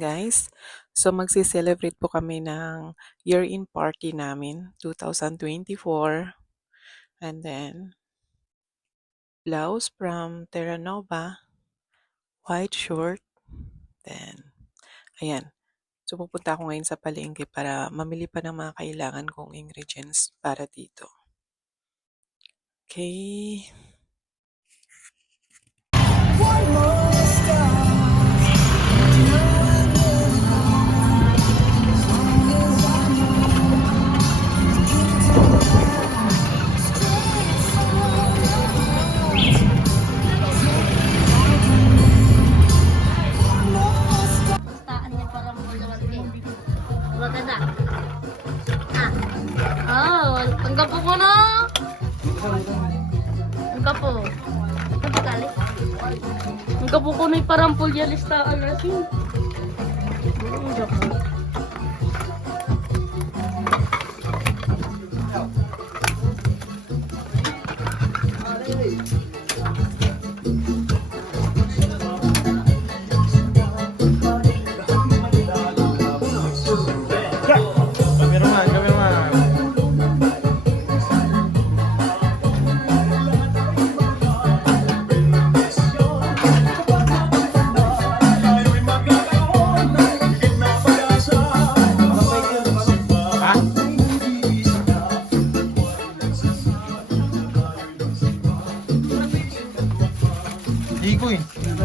guys. So magsi-celebrate po kami ng year-end party namin 2024. And then blouse from Terra Nova, white short. Then ayan. So pupunta ako ngayon sa palengke para mamili pa ng mga kailangan kong ingredients para dito. Okay. Maganda. Ang gapo ko na. Ang gapo. Napakali. Ang gapo ko na parang pulyalista ang rasin. Ang gapo.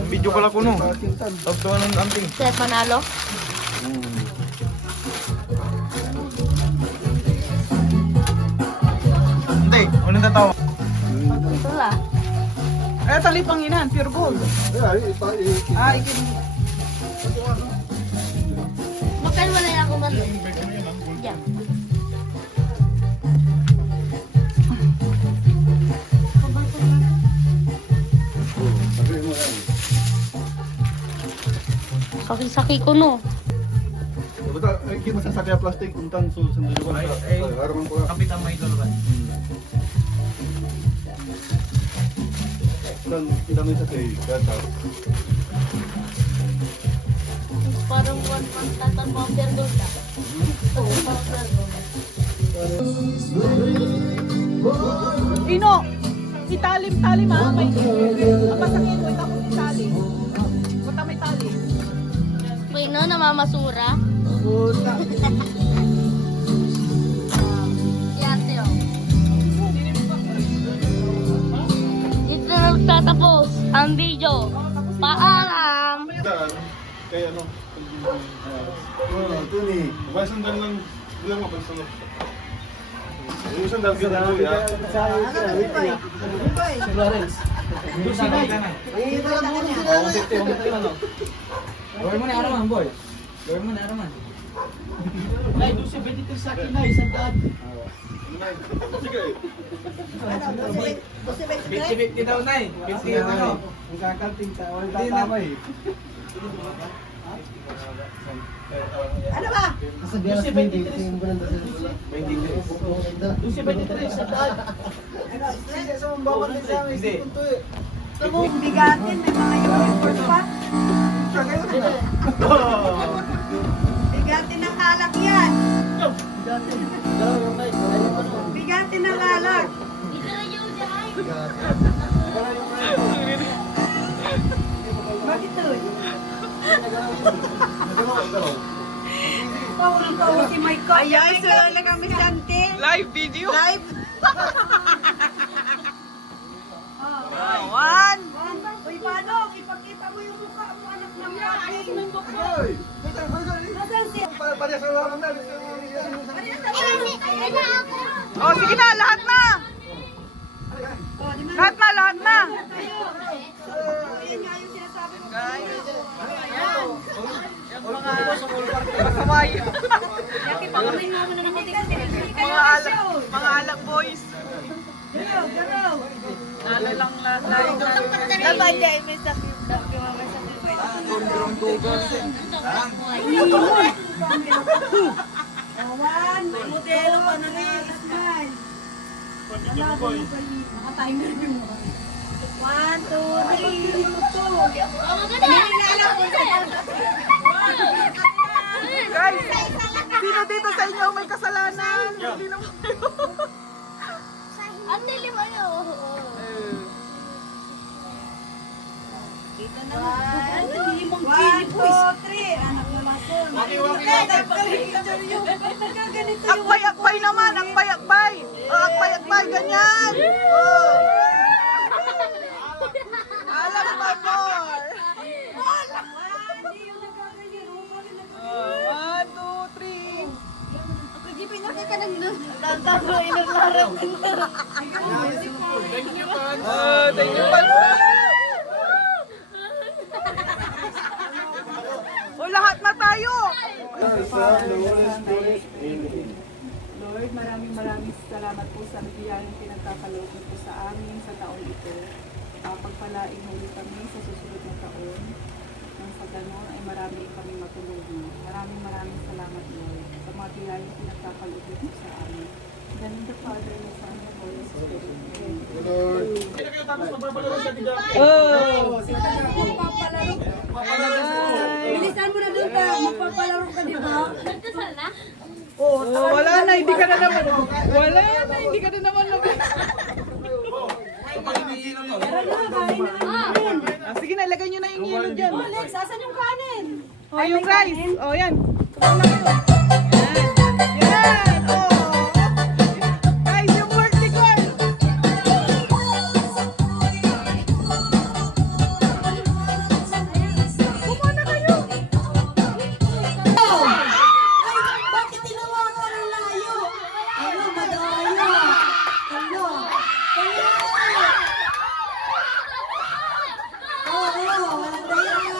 Video pala ko no. Tapos to anong amping. Set manalo. Hindi, unang tatawa. Ito la. Eh, talipang inan, pure gold. Ah, ikin. Makan wala ako man. Diyan. Saki-saki ko no. Basta ay kita sa sakya plastic untang so sandali ko sa. Araman ko. Kapit ang may dalawa. Dan kita may sa kay data. Parang one month tatang powder gold ka. Oo, powder gold. Ino, italim-talim ha. May pasangin mo, itapon italim. Punta may tali. May no, namamasura. Yate oh. Dito na nagtatapos ang video. Paalam! Kay ano? Ito ni. May sandal lang bilang mo basta. Yung sandal ka na ya. Gawin mo na araman, boy. Gawin mo na araman. Nay, doon si Betty sa akin na, isang daan. Bitsi-bitsi daw, Nay. Bitsi daw. Ang kakalting sa wala tama eh. Ano ba? Kasi biya sa 23. Doon si Betty sa daan. Ano, sa mga bawat sa amin. Hindi. Bigatin, may mga uniform pa. Bigatin ng alak yan. Bigatin ng alak. Dito na yun, Jai. Bakit to? Tawag si Mike. Ayaw, sila lang kami sante. Live video. Live. One. Uy, paano? Ipakita mo yung mukha mo, anak ng yaking. Nasaan siya? Parehas sa lang na. Oh, sige na, lahat na. Lahat na, lahat na. Ayan nga yung sinasabi mo. Kasamay. Pagkamay nga mo na Mga alak boys. Gano'n, gano'n. Lalo lang Dapat dyan, may sakit. Awan, may modelo pa na smile. Nakatimer yung mga. 1, 2, 3. Guys, sino dito sa inyo may kasalanan? Hindi naman. Ang dilim ano. Dito na. 1, 2, 3. Anak mo mason. Akbay, akbay naman. Akbay, akbay. Oh, akbay, akbay. Ganyan. Oh. Alam mo more. Oh, 1, 2, 3. Ako di pinaka ka nang nun. Oh, thank you, Pan. O, lahat na tayo. Lord, maraming salamat po sa biyayang pinagkakaloob niyo po sa amin sa taon ito. Pagpalain muli kami sa susunod na taon. Nang sa ganon ay marami kami matulungan. Maraming salamat, Lord, sa mga biyayang pinagkakaloob niyo sa amin. Ganun the Father, and the Son, and the Holy Spirit. Amen. Bilisan mo na doon ka. Magpapalaro ka, di ba? Nagkasal na? Oh, wala na, hindi ka na naman. Wala na, hindi ka na naman. Sige na, ilagay nyo na yung yelo dyan. Alex, asan yung kanin? Oh, yung rice. Oh, yan. Kumain na kayo. Yan. Yan. Oh. Guys, yung birthday girl. Kumain na kayo. Ay, bakit tinawa ka ng layo? Ano, madaya. Ano? Walang dayan. Walang dayan.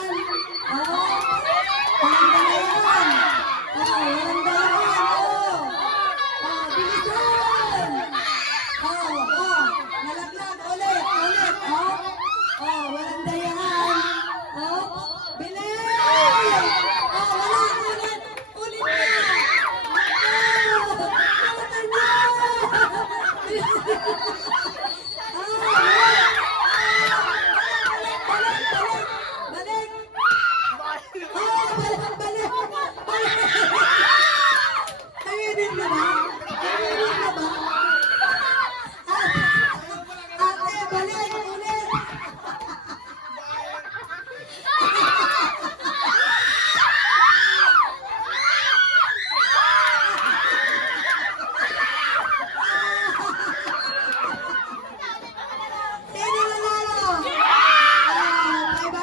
Bilisan. Nalaglag. Ulit. Walang dayan. Bilis. Wala. Ulit na. Balik! Kainin na ba? Ate, balik ulit! Sino nanalo? 500!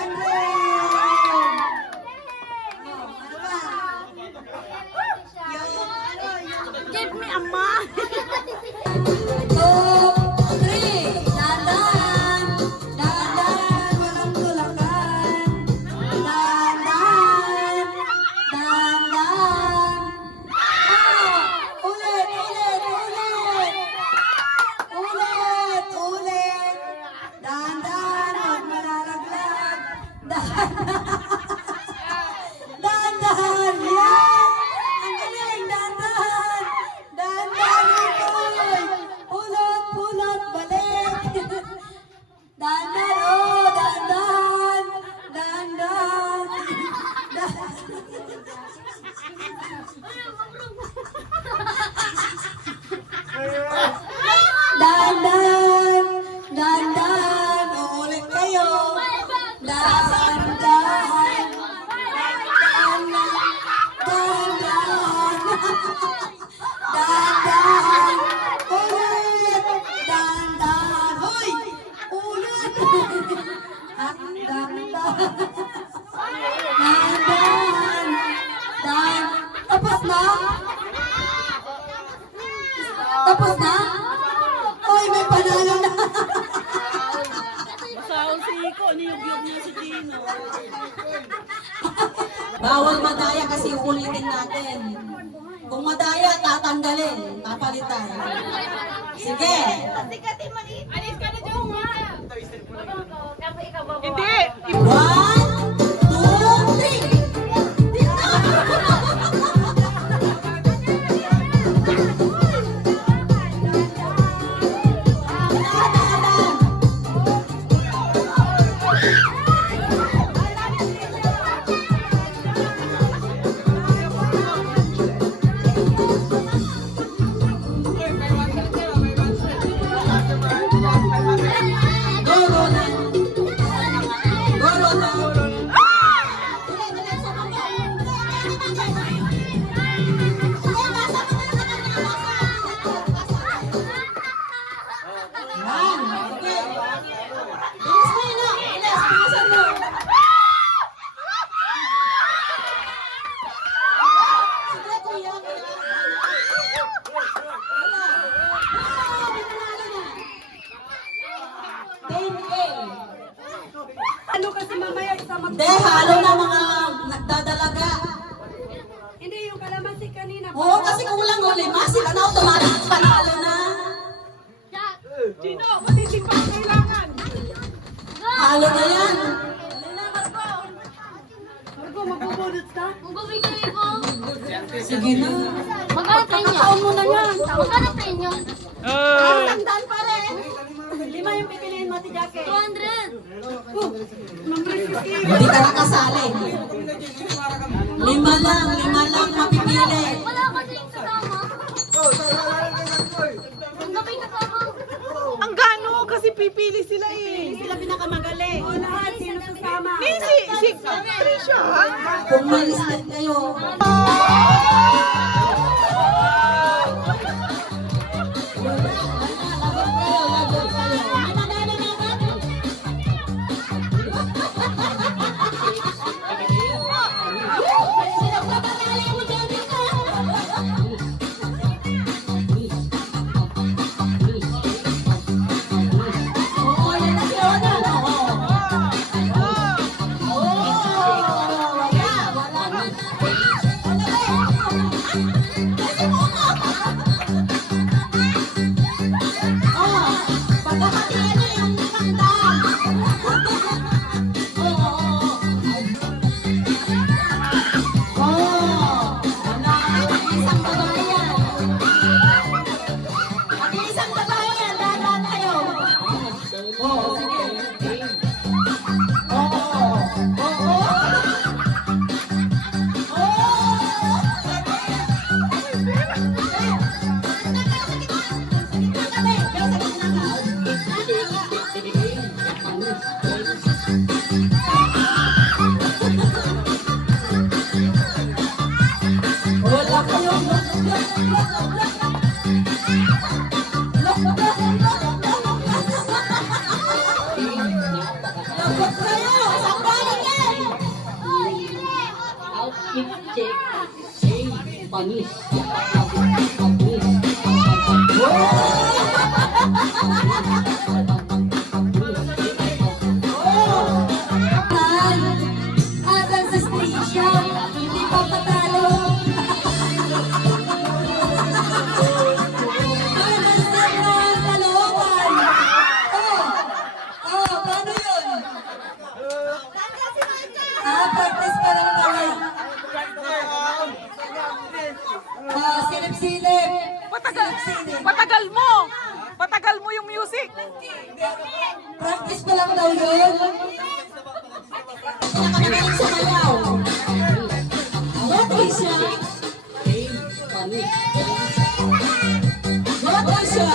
Ano ba? Give me a mom. 2, 3. Dandan! Dandan! Walang tulakan! Dandan! Dandan! Ulit! Dandan! Huwag malalaglag! Dandan! Yan! Ang galing! Dandan! Dandan! Pulot! Balik! Dandan! Oh! Dandan! Dandan! Dandan! Dandan! Uulit kayo! Dandan! Dandan! Dandan! Ulit! Dandan! Hoy! Ulit! Dandan! Dandan! Dan! Tapos na? Tapos na? Hoy, may panalo na! Bawal madaya kasi ulitin natin. Kung madaya, tatanggalin, papalitan. Sige. Hindi. 1, 2, 3. Yan. Okay. Bilis mo yun, ah. Bilis, bilisan mo. Sige, kuya. Ano kasi mamaya sa mag... Hindi, halo na mga nagdadalaga. Hindi, yung kalamansi kanina. Oo, kasi kulang o lima. Sila na automatic panalo na. Sino? Matitip pa ang kailangan. Halo na yan. Margo, magbubunot ka? Magbibigay ko. Sige na. Magkano tayo niya? Kakataon mo na yan. Magkano tayo niya? Tandaan pa rin. 5 yung pipiliin mo, Ate Jackie. 200. Hindi ka nakasali. Lima lang mapipili. Wala kasi yung kasama. Ang gabi kasama. Ang gano, kasi pipili sila eh. Sila pinakamagaling. O lahat, sino sasama? Si Trisha. Kung malistan kayo. Asan sa station? Hindi pa patalo. Paano yun? Practice pa lang kami. Silip-silip. Patagal mo yung music. Practice pa lang daw yun. Nakagaling sa mayaw. Okay siya. Okay siya.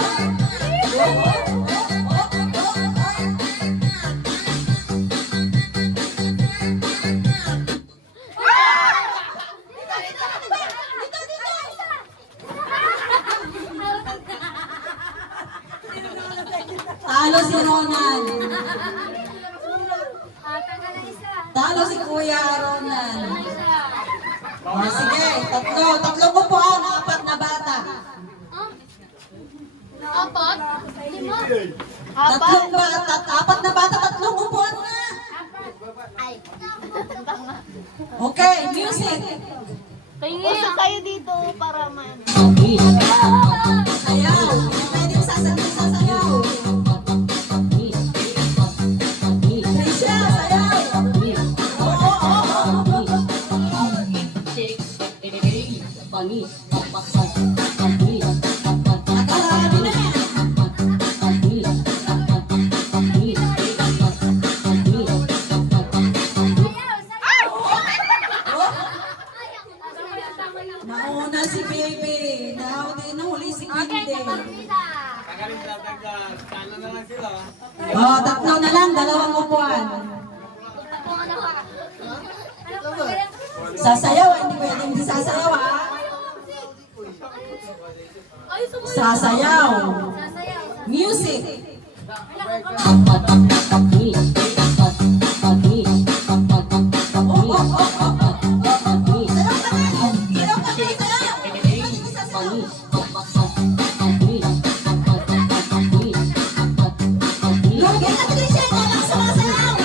Talo si Ronan. Talo si Kuya Ronan. O sige, tatlong upuan, 4 na bata. Apat? 5? Tatlong bata, 4 na bata, 3 upuan nga. Okay, music. Usap kayo dito para man. Sayaw. Pwede yung sasayaw. Trisha, sayaw. Nakarami na yan. Nauna si Baby. Nahuli si Kinde. Oh, 3 na lang, 2 upuan. Sasayaw, hindi pwedeng hindi sasayaw ha. Sasayaw. Music. Lagyan natin din siya ng sumasayaw.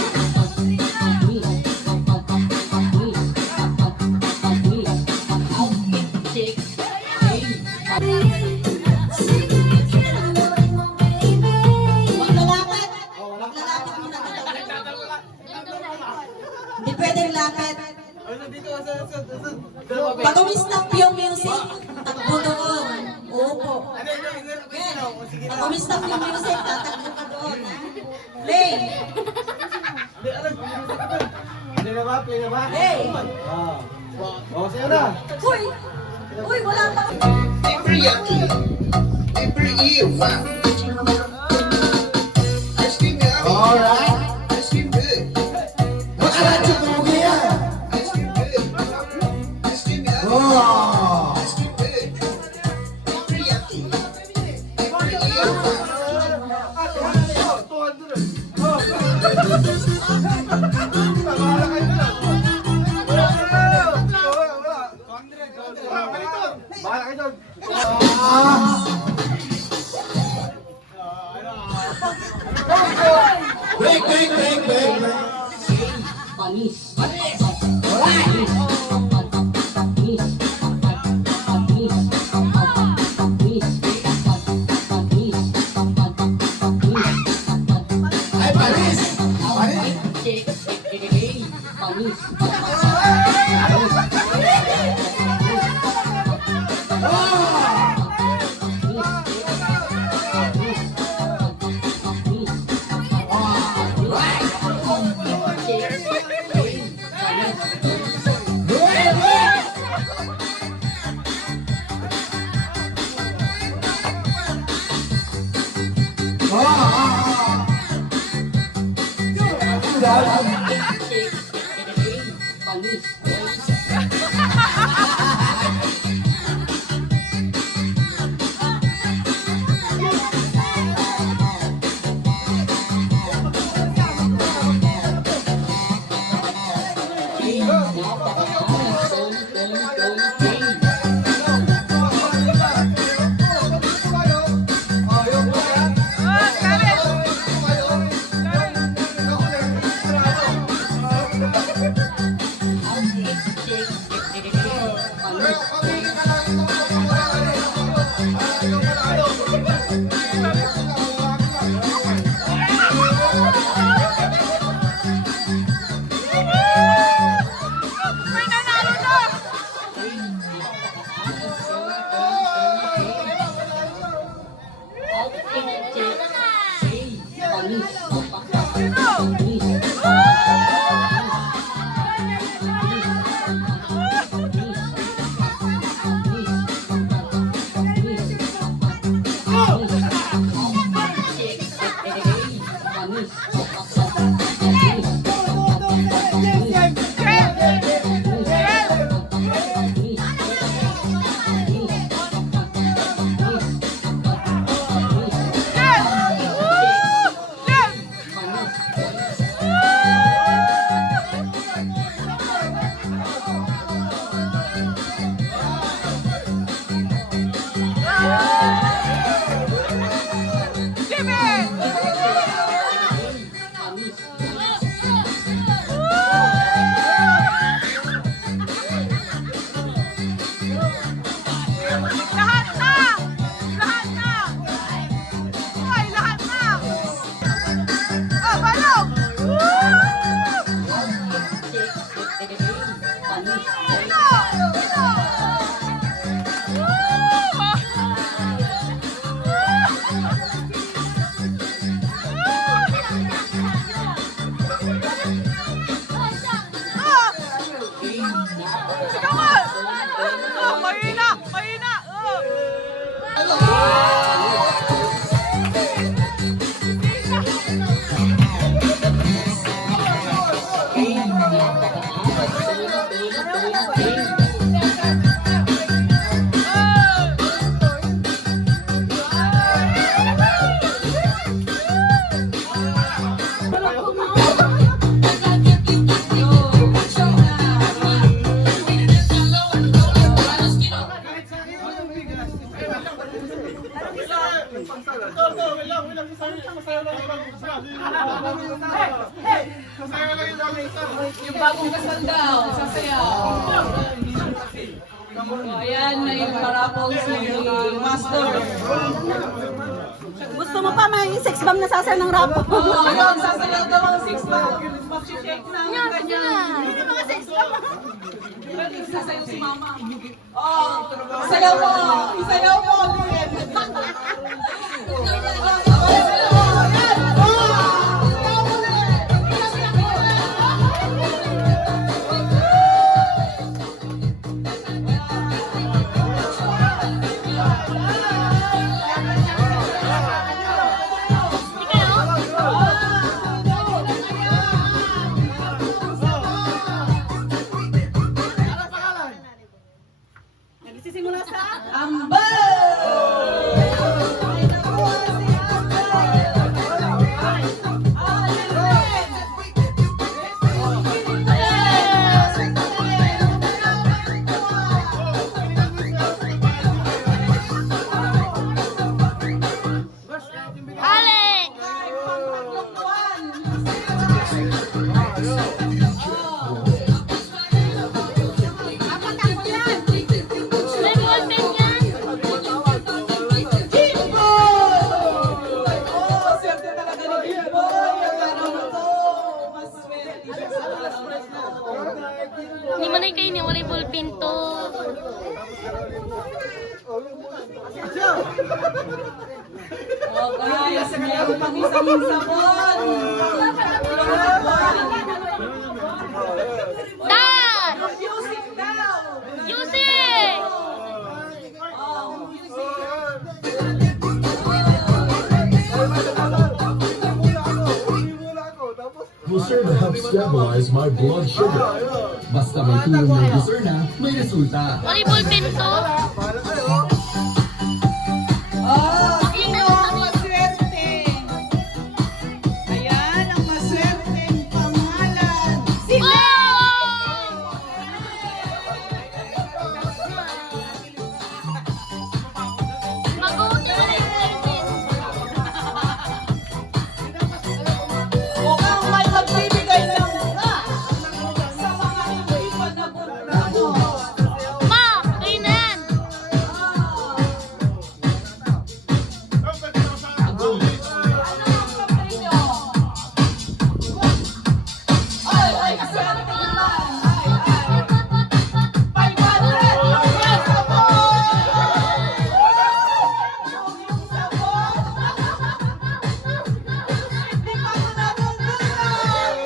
Maglalapit. Maglalapit muna kita. Hindi pwedeng lapit. Pag umi-stop yung music, takbo doon. Opo. Pag umi-stop yung music, tatakbo ka doon. Ha? Play. Play na ba? Play. Oh, sa'yo na. Uy! Uy, wala pa. Alright. Makalacho po kaya. Oh. Bahala kayo doon. Break. Ay, Paris. Wait lang. Masayaw lang yung bagong kasal. Masayaw lang yung bagong kasal. Yung bagong kasal daw, sasayaw. Ayan na yung parapols ni Master. Gusto mo pa may sex bomb na sasal ng rap? Ayun, sasayaw daw ang six pack. Mag-shake na. Ganyan. Mga sex bomb. Sasayaw si Mama. Isayaw mo! Isayaw mo! Nagsisimula sa Ni manay kayo ni walay ballpen to. Oh guys, meron pang isang sabon. Dad! Music daw. Music! Glucerna helps stabilize my blood sugar. Basta may tulong ng Glucerna, may resulta. Walay ballpen to. Sino ang maswerte? Ayan ang maswerteng pangalan. Sila! Mag-uwi na yung ballpen. Mukhang may magbibigay ng mura sa mga hindi pa nabunano. Ma! Kayo na yan! Ay, kaswerte naman. Ay. 500! Yes, sabon! Yung sabon! Hindi pa ko nabundunan!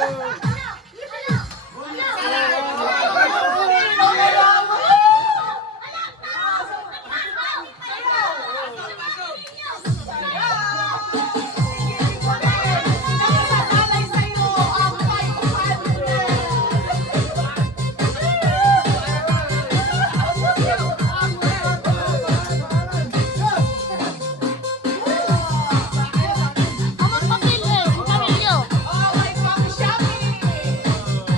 Amang papel eh! Pamilyo!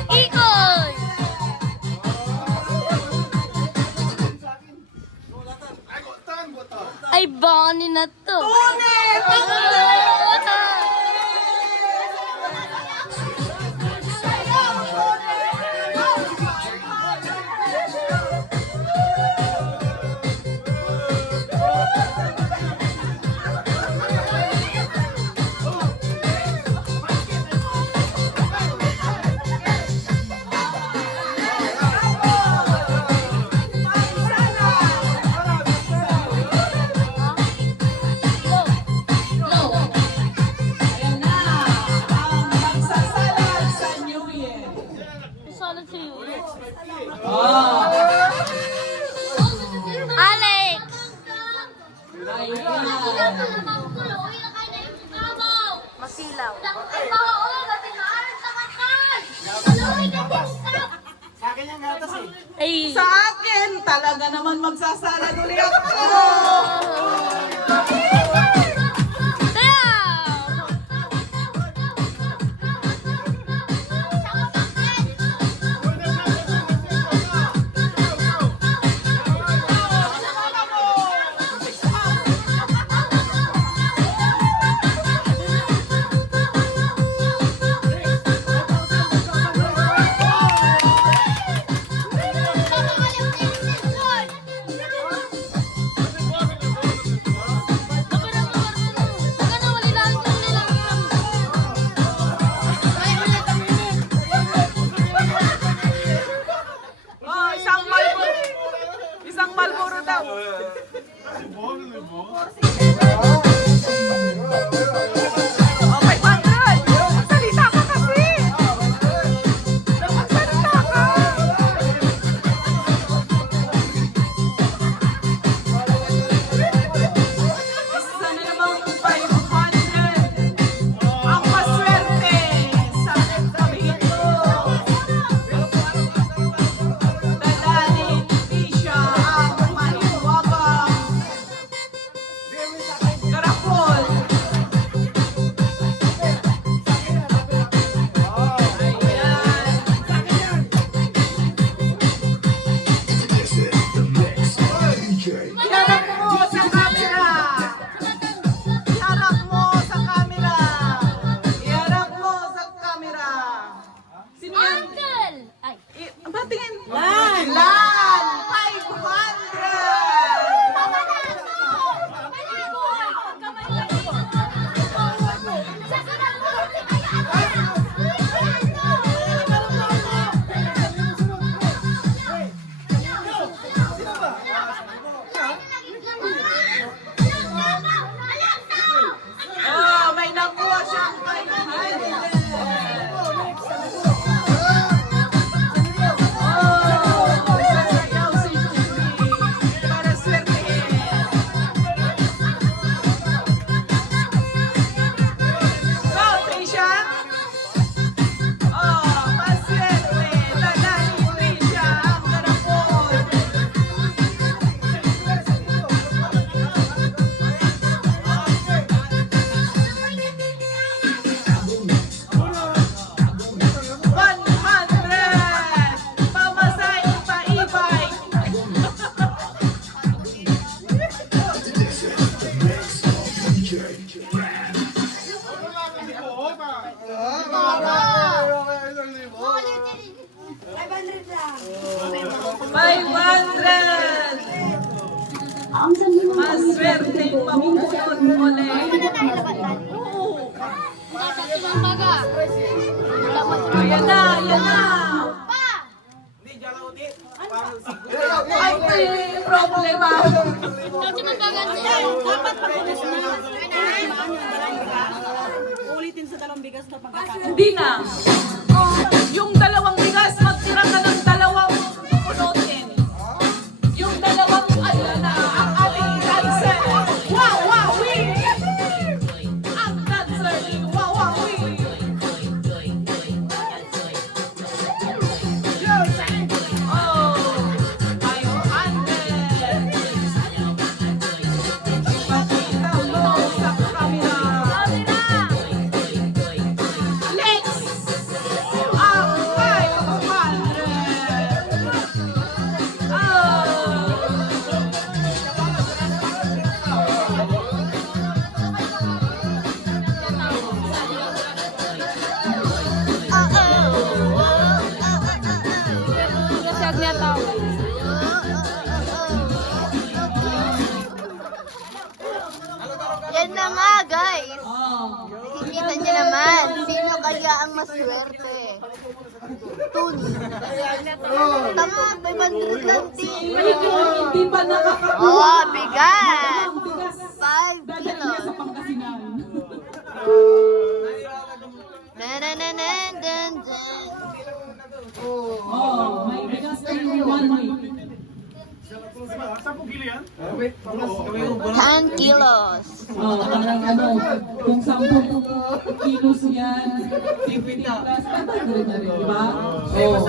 Ikoy! Ay, bani na to! Ayan na, ang magsasalan sa New Year. Solid sa'yo. Ah, Alex! ayan. Masilaw. Ay! Sa akin, talaga naman magsasalan ulit ako. Malboro daw. Oh, 500! Magsalita ka kasi! Magsalita ka! Isa na namang 500! Ang maswerte sa gabi ito! Dalanin Tisha ang mahiwagang karapol. Iharap mo sa camera! Iharap mo sa camera! Iharap mo sa camera! Sino yan? Uncle! Ay. Patingin! Lan! Lan! 500! Oh, may nakuha siyang 500! Sasayaw si Julie para swertehin. Go, Trisha! Oh, paswerte. Dalanin Trisha ang karapon. Pamasahe pa-ibay. Maswerte pamupulot ulit. Ayan na, ayan na. Ay, may problema. Ulitin sa dalawang bigas na pagkakain. Hindi na. Yung dalawang bigas, magtira ka ng dalawang punutin. Yung dalawang, ayun na, ang ating dancer. Wow, wow, wee! Ang dancer ni Wow, wow, wee! Oh, 500! Ipakita mo sa camera. Lex! Ang 500! Yan na nga, guys. Nakikita niyo naman, sino kaya ang maswerte? Tuni. Tama, 500 lang din. Hindi pa nakakakuha. Oh, bigat. Ang bigas. 5 Dadali kilos. niya sa Pangasinan. Nananananan. Oh, may bigas kayo 1 week. 10 kilos. Oh, parang ano, kung 10 kilos yan, 50 plus, 500 na rin, di ba? Oh.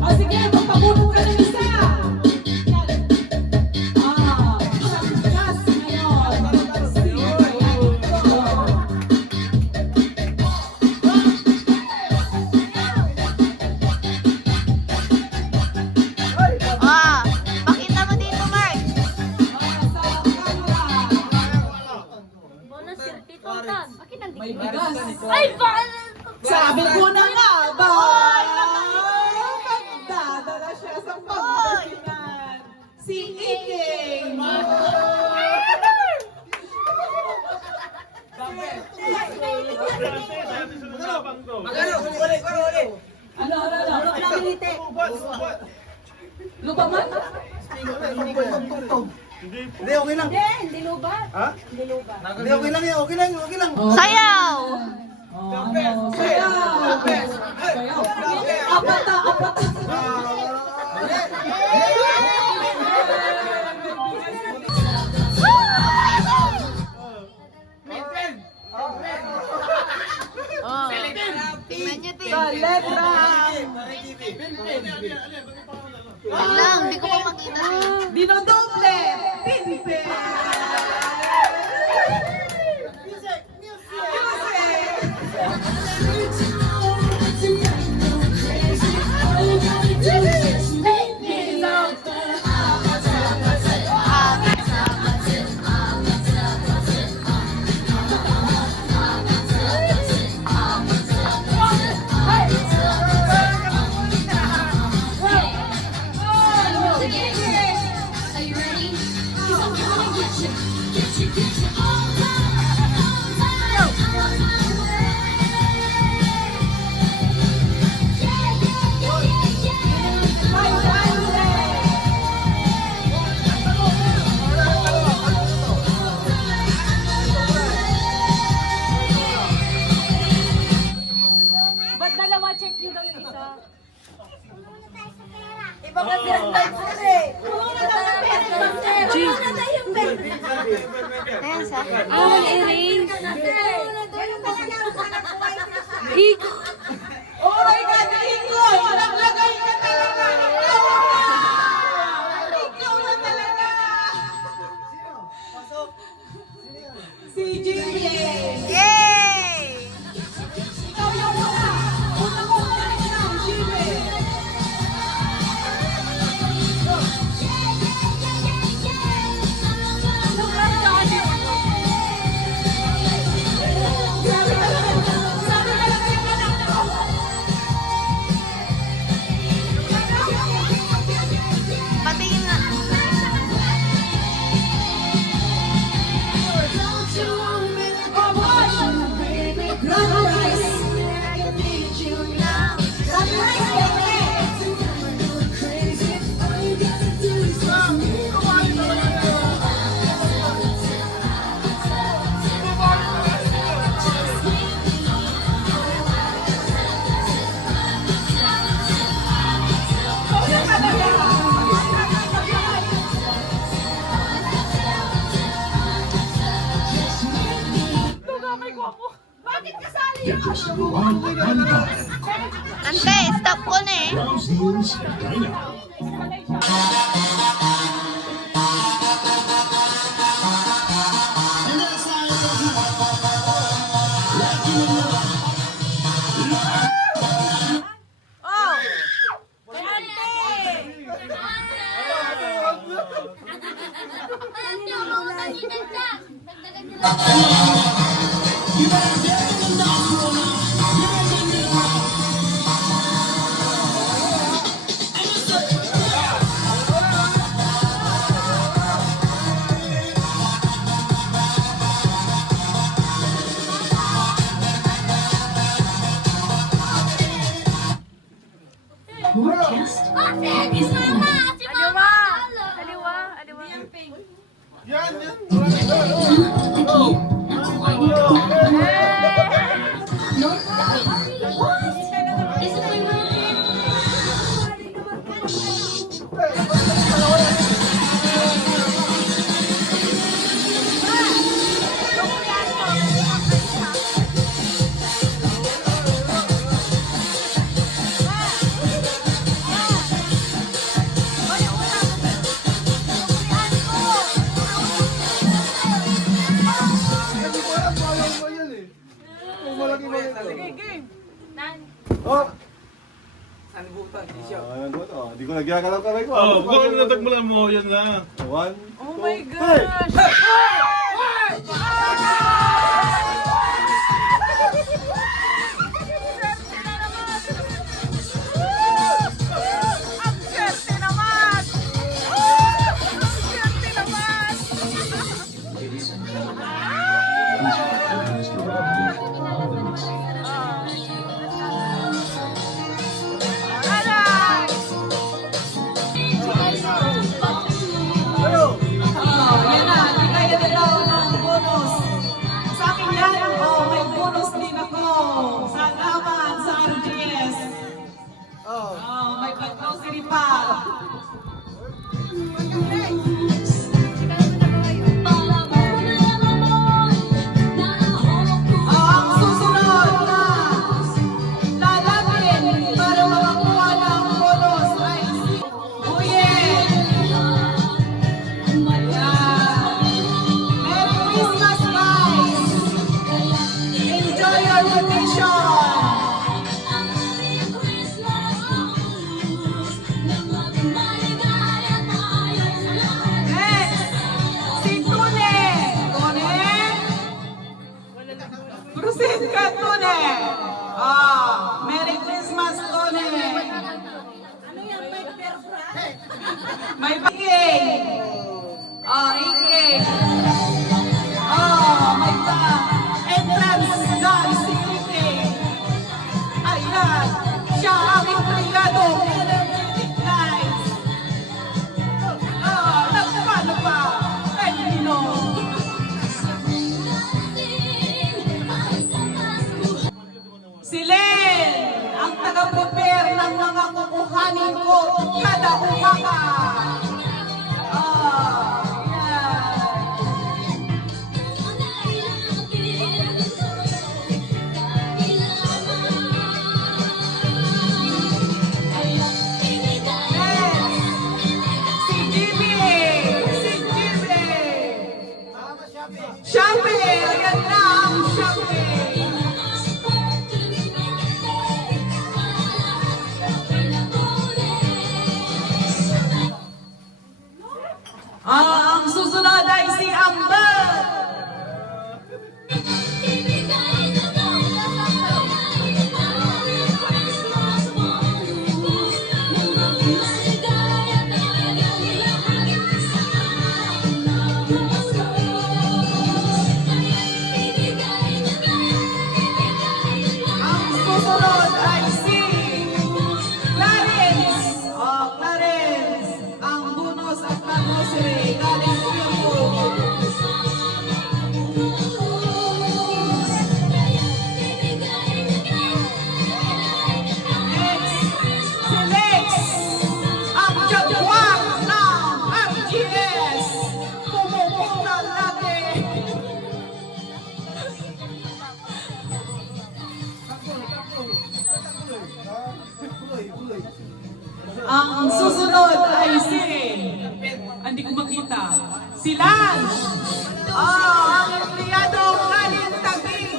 Oh, sige, magpapuno ka ng isa. Isang bigas ngayon. Sige, ayan. Oh. Ah, pakita mo dito, Mark. May bigas. Ay, bakit? Sabi ko na nga ba? Magdadala siya sa Pangasinan. Si Iking. Ano? Lupa man? Hindi, okay lang. Hindi lubat. Ha? Hindi lubat. Hindi, okay lang yan. Okay lang, okay lang. Sayaw! Apat. Oh. Tingnan nyo, Ting. Wait lang, hindi ko pa makita. Dinodoble! Ba't dalawa check nyo daw yung isa? Iba kasi ang dancer eh. Muna daw ng dancer. Muna na yung dancer. Ayan, sa Erase. Higo. Oh my God, higo! Naglagay ka talaga! Higo na talaga! Si Jimmy! Yay! Ikaw yung una! Una mo na ikaw, Jimmy! Patingin nga. Enters Luan Handa. Ante, stop ko na eh. Browse News, China. Hindi ko nagyakalaw kamay ko. Oh, kung natagmulan mo, yan lang. 1, 2, 3. Oh my gosh! Si Len, ang taga-prepare ng mga kukuhanin ko kada umaga. Shampoo! Ayan na ang shampoo! Ang susunod ay si Amber! Ang susunod ay si Clarence. Clarence, ang bonus at grocery galing Piyampo. Si Lex, ang jaguar ng FGS. Pumupunta natin. Ang susunod ay si, hindi ko makita, si Lance. Ang empleyado galing Taguig.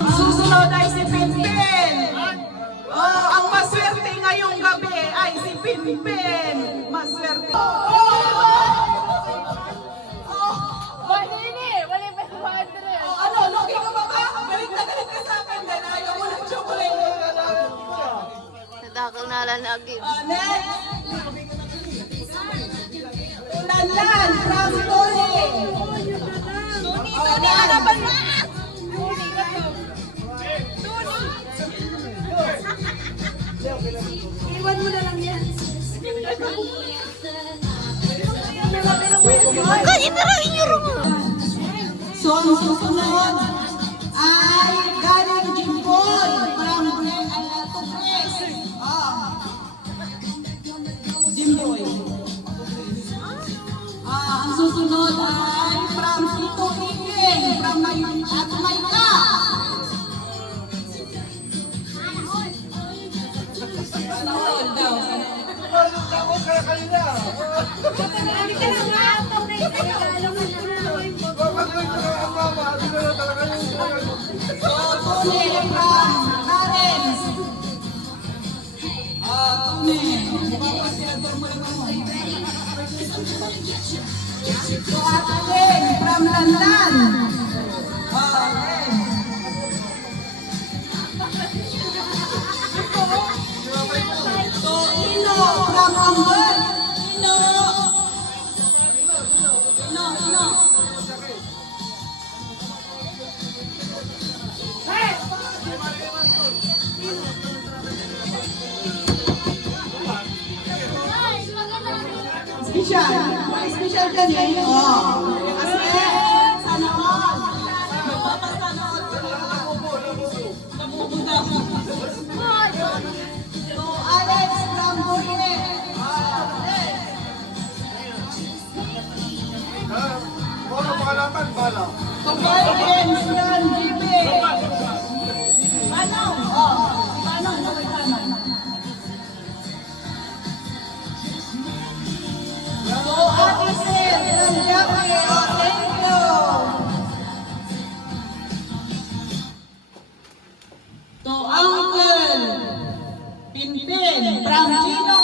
Ang susunod ay si Pinpin. Ang maswerte ngayong gabi ay si Pinpin. Maswerte. Ano, logi ka ba ba? Galit na galit ka sa akin. Dahil ayaw mo ng chocolate. Nadakal na lalagin. Next. Ulan-lan from Tony. Tony, harapan na! Iwan mo na lang yan. Kaya na lang inyo So, ang susunod ay galing Jimboy from Tupres. Jimboy. Ang susunod ay from Tito Igeng from Mayka. Sanahol daw. Tune from Clarence. Tune. Mukha pa siya mo lang mo. So, Len from Landan. Len. So, Ino from Amber. Ino. Special. Special ka din. Kasi, sana all. Magpapasanood ka lang. Nabubuga mo. So, Alex from Borne. Ano pangalaman? Bala. So, Guardians yan, GB. Manong. Manong. So, Ate Sir, from Jackie. Thank you. So, Uncle Pinpin from Gino.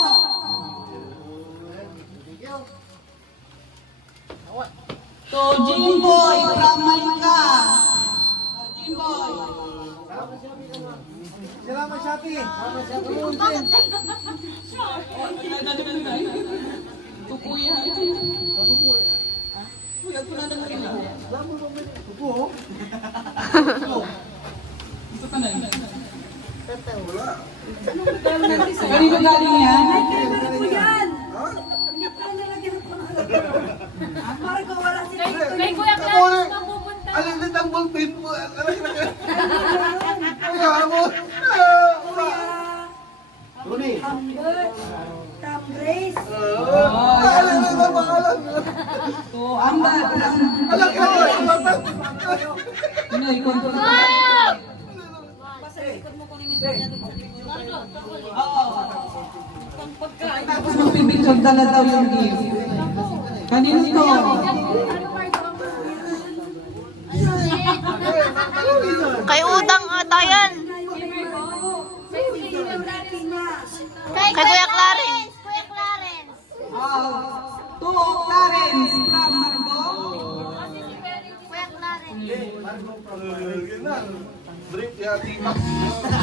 So, Jimboy from Malika. Jimboy. Salamat, Shopee. Tukuya. Kuya, kuna na rin lang. Tupo. Gusto ka na yun? Kanino galing yan? Yan! Hindi pa nalagyan ng pangalan. Kay Kuya Clarence mapupunta. Alin ang ballpen mo? Kaya mo. Rooney. Tom Grace. Alin ang pangalan? Amber. Alam ko. Pinoy, konto. Tapos magpipicture na daw yung gift. Kanino to? Kay Udang ata yan. Kay Kuya Clarence. Kuya Clarence. To Clarence from Margo. Kuya Clarence. Drink ya, timak.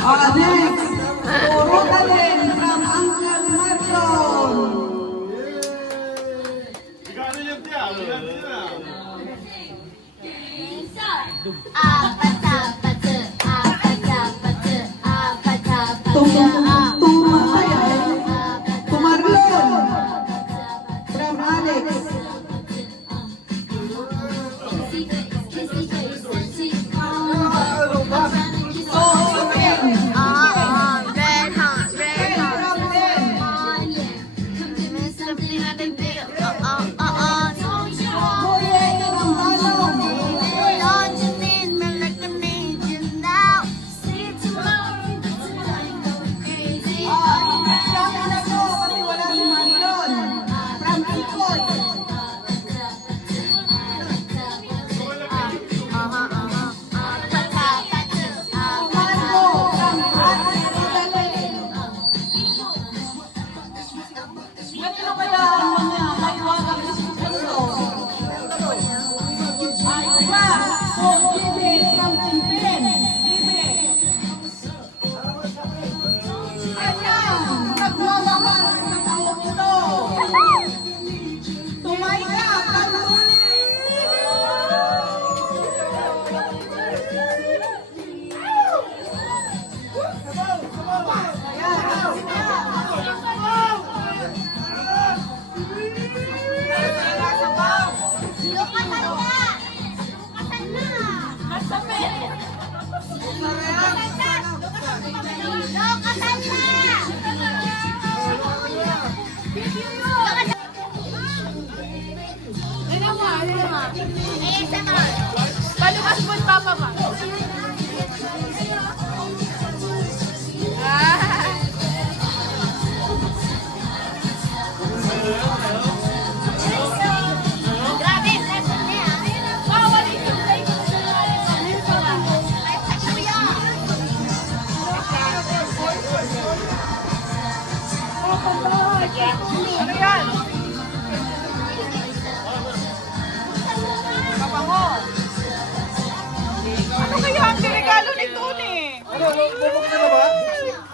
Next, to Rodalyn from Uncle Marlon. Ikaw na yan, tiya. To Marlon from Alex. Red hot, red hot. From them. Boyeng from Balong. Sabi na ko kasi wala si Marlon. From Ikot. Margo from Ate Rodalyn. Ano kaya ang mga maiwagang diskusyon? Ay, iba. So, Jibe from Timpin. Jibe. Ayan, nagmamahal ng taong ito. Tumayka, kaluli! Palukas po yung papa ma. Grabe, lesson niya. Bawal yung play ko. Ano yan? Kapango. Ano kaya ang regalo ni Tony? Ano, bubuksan na ba?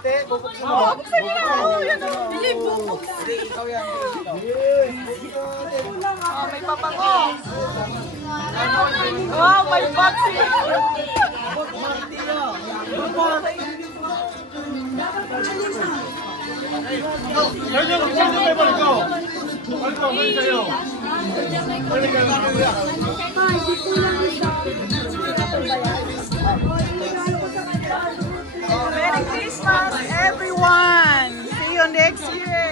Te, bubuksan na ba? Buksan niyo na. Oh, yan o. Hindi, bubuksan. May papango. Wow, may boxing. Yan yung may balik ko. Balik ko, balik sa'yo. Balik ka, kuya. Merry Christmas, everyone. See you next year.